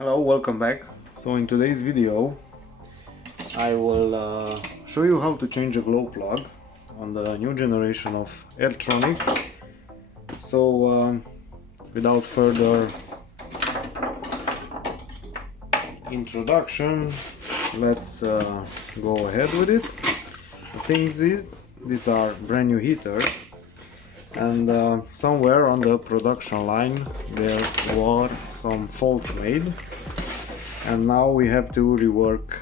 Hello, welcome back. So in today's video I will show you how to change a glow plug on the new generation of electronic. So without further introduction, let's go ahead with it. The thing is, these are brand new heaters, and somewhere on the production line there were some faults made, and now we have to rework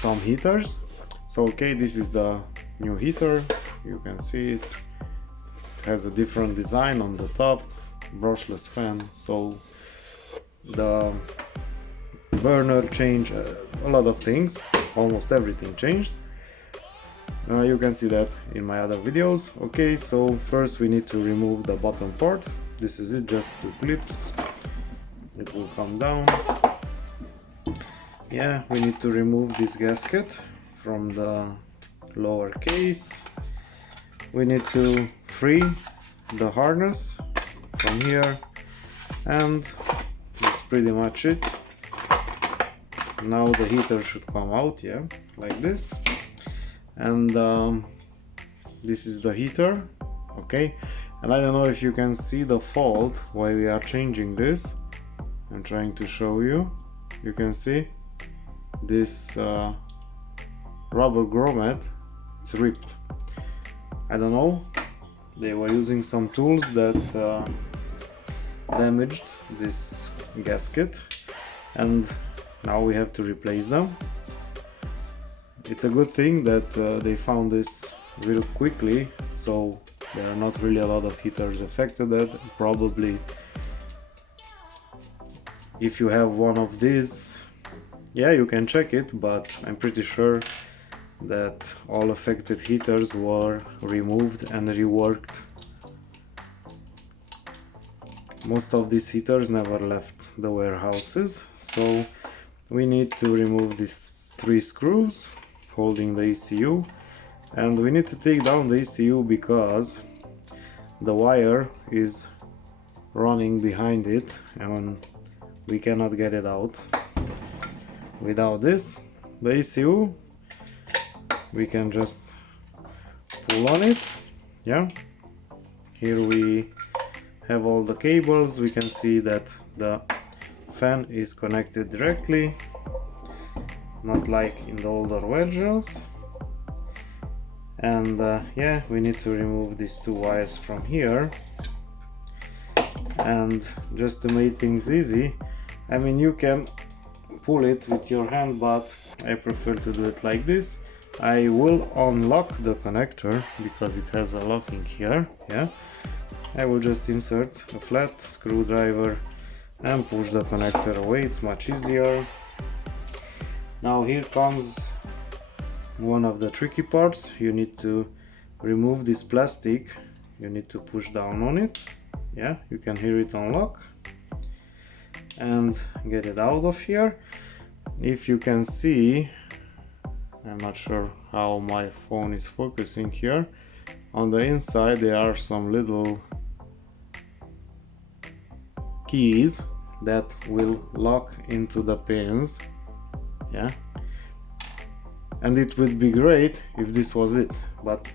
some heaters. So okay, this is the new heater, you can see it. It has a different design on the top, brushless fan, so the burner changed, a lot of things, almost everything changed. You can see that in my other videos. Okay, so first we need to remove the bottom part. This is it, just two clips. It will come down. Yeah, we need to remove this gasket from the lower case. We need to free the harness from here, and that's pretty much it. Now the heater should come out, yeah, like this. And this is the heater, okay. And I don't know if you can see the fault why we are changing this. I'm trying to show you. You can see this rubber grommet, it's ripped. I don't know, they were using some tools that damaged this gasket, and now we have to replace them. It's a good thing that they found this very quickly, so there are not really a lot of heaters affected. That probably, if you have one of these, yeah, you can check it, but I'm pretty sure that all affected heaters were removed and reworked. Most of these heaters never left the warehouses, so we need to remove these 3 screws holding the ECU, and we need to take down the ECU because the wire is running behind it and we cannot get it out. Without this, the ECU, we can just pull on it. Yeah, here we have all the cables. We can see that the fan is connected directly, not like in the older versions. And yeah, we need to remove these 2 wires from here. And just to make things easy, I mean, you can pull it with your hand, but I prefer to do it like this. I will unlock the connector because it has a locking here. Yeah, I will just insert a flat screwdriver and push the connector away. It's much easier. Now here comes one of the tricky parts. You need to remove this plastic. You need to push down on it. Yeah, you can hear it unlock, and get it out of here. If you can see, I'm not sure how my phone is focusing here, on the inside there are some little keys that will lock into the pins. Yeah, and it would be great if this was it, but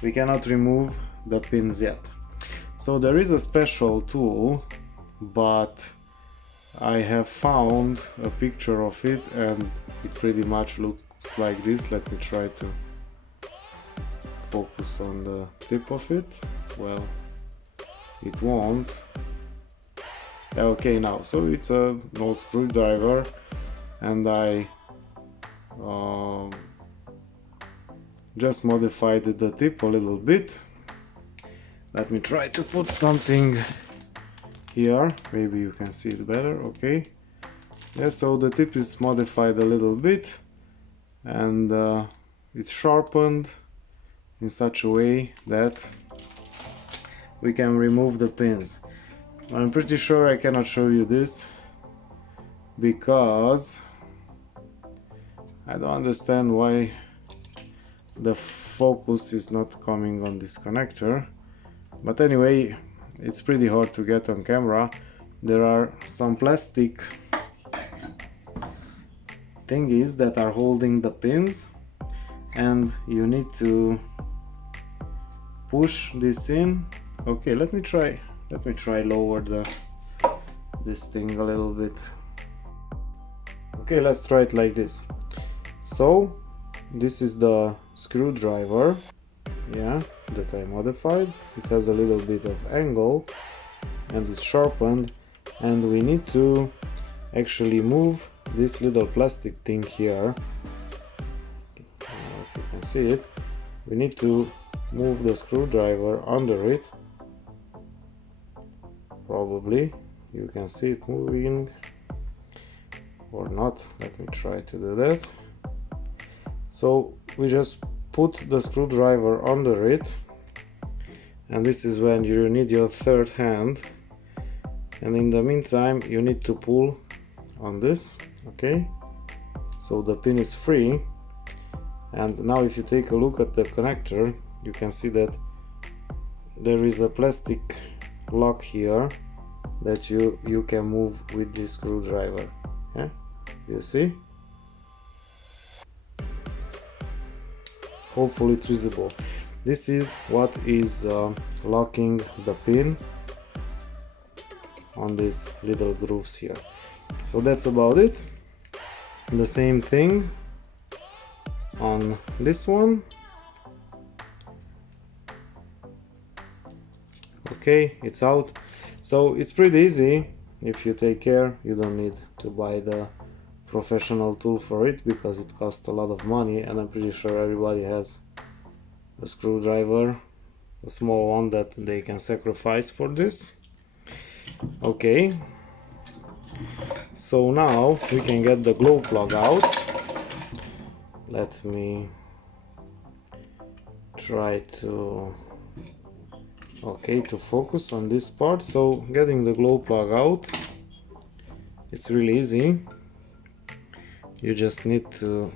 we cannot remove the pins yet. So there is a special tool, but I have found a picture of it and it pretty much looks like this. Let me try to focus on the tip of it. Well, it won't. Okay, now, so it's an old screwdriver, and I just modified the tip a little bit. Let me try to put something here, maybe you can see it better. Okay, yeah, so the tip is modified a little bit, and it's sharpened in such a way that we can remove the pins. I'm pretty sure I cannot show you this because I don't understand why the focus is not coming on this connector, but anyway, it's pretty hard to get on camera. There are some plastic thingies that are holding the pins, and you need to push this in. Okay, let me try lower this thing a little bit. Okay, let's try it like this. So this is the screwdriver, yeah, that I modified. It has a little bit of angle and it's sharpened, and we need to actually move this little plastic thing here. If you can see it, we need to move the screwdriver under it. Probably you can see it moving or not. Let me try to do that. So we just put the screwdriver under it, and this is when you need your third hand, and in the meantime you need to pull on this. Okay, so the pin is free, and now if you take a look at the connector, you can see that there is a plastic lock here that you can move with this screwdriver. Yeah, you see? Hopefully it's visible. This is what is locking the pin on these little grooves here. So that's about it. The same thing on this one. Okay, it's out. So it's pretty easy. If you take care, you don't need to buy the professional tool for it, because it costs a lot of money, and I'm pretty sure everybody has a screwdriver, a small one that they can sacrifice for this. Okay, so now we can get the glow plug out. Let me try to focus on this part. So getting the glow plug out, it's really easy. You just need to,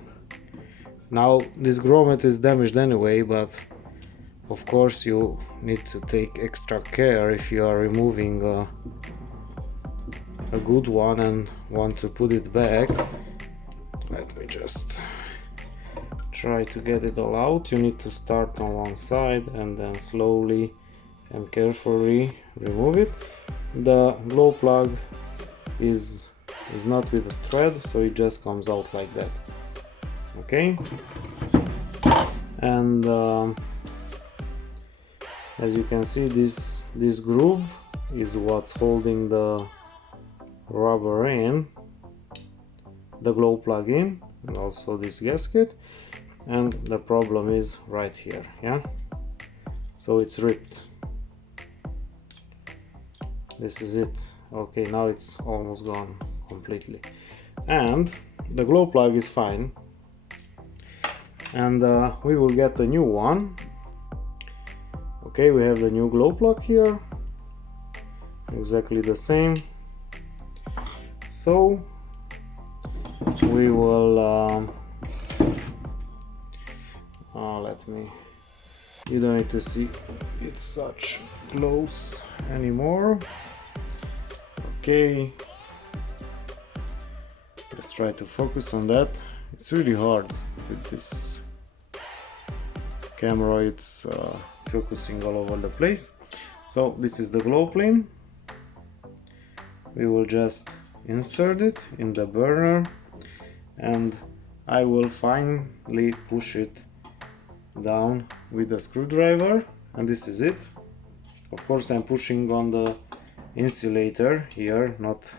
now this grommet is damaged anyway, but of course you need to take extra care if you are removing a good one and want to put it back. Let me just try to get it all out. You need to start on one side and then slowly and carefully remove it. The glow plug is not with a thread, so it just comes out like that. Okay, and as you can see, this groove is what's holding the rubber in, the glow plug in, and also this gasket, and the problem is right here. Yeah, so it's ripped. This is it. Okay, now it's almost gone completely, and the glow plug is fine, and we will get a new one. Okay, we have the new glow plug here, exactly the same. So we will you don't need to see it's such close anymore. Okay, let's try to focus on that. It's really hard with this camera, it's focusing all over the place. So this is the glow plane. We will just insert it in the burner, and I will finally push it down with the screwdriver, and this is it. Of course I'm pushing on the insulator here, not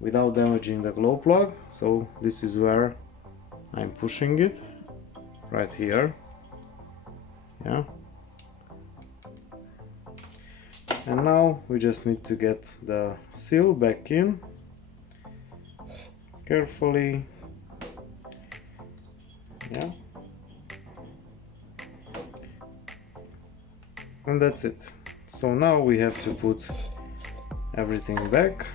without damaging the glow plug. So this is where I'm pushing it, right here. Yeah, and now we just need to get the seal back in carefully. Yeah, and that's it. So now we have to put everything back.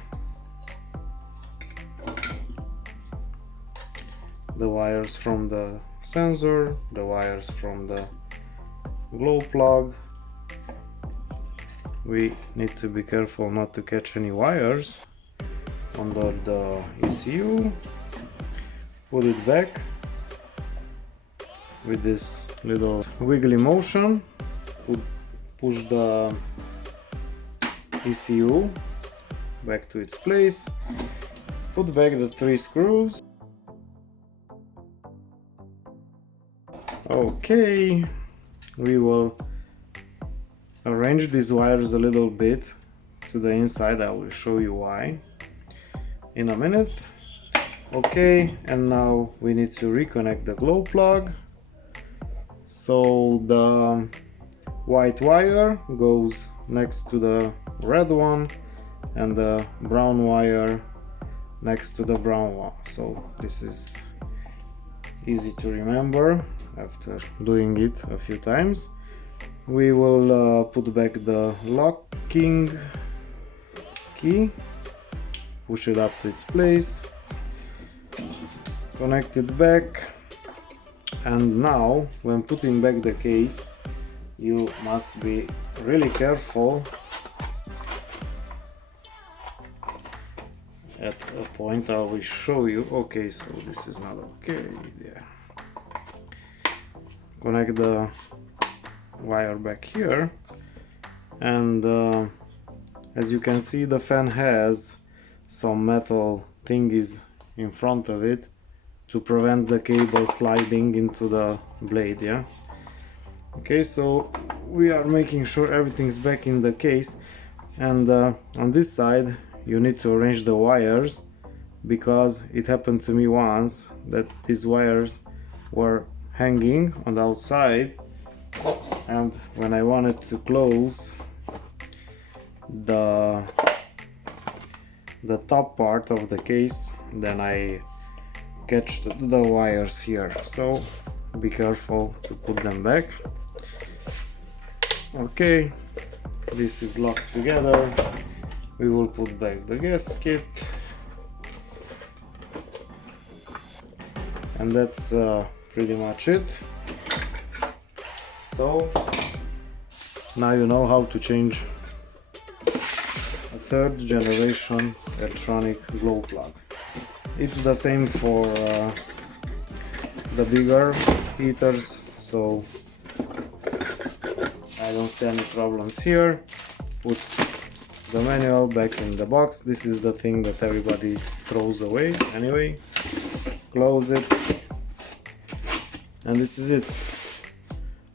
The wires from the sensor, the wires from the glow plug. We need to be careful not to catch any wires under the ECU. put it back with this little wiggly motion, push the ECU back to its place, put back the 3 screws. Okay, we will arrange these wires a little bit to the inside. I will show you why in a minute. Okay, and now we need to reconnect the glow plug. So the white wire goes next to the red one and the brown wire next to the brown one. So this is easy to remember after doing it a few times. We will put back the locking key, push it up to its place, connect it back, and now when putting back the case you must be really careful. At a point I will show you. Okay, so this is not okay. Yeah. Connect the wire back here, and as you can see, the fan has some metal thingies in front of it to prevent the cable sliding into the blade. Yeah. Okay, so we are making sure everything's back in the case, and on this side you need to arrange the wires, because it happened to me once that these wires were hanging on the outside, and when I wanted to close the top part of the case, then I catched the wires here. So be careful to put them back. Okay, this is locked together. We will put back the gasket, and that's pretty much it. So now you know how to change a 3rd generation electronic glow plug. It's the same for the bigger heaters, so I don't see any problems here. Put the manual back in the box. This is the thing that everybody throws away anyway. Close it, and this is it.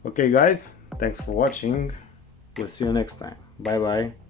Okay guys, thanks for watching. We'll see you next time. Bye bye.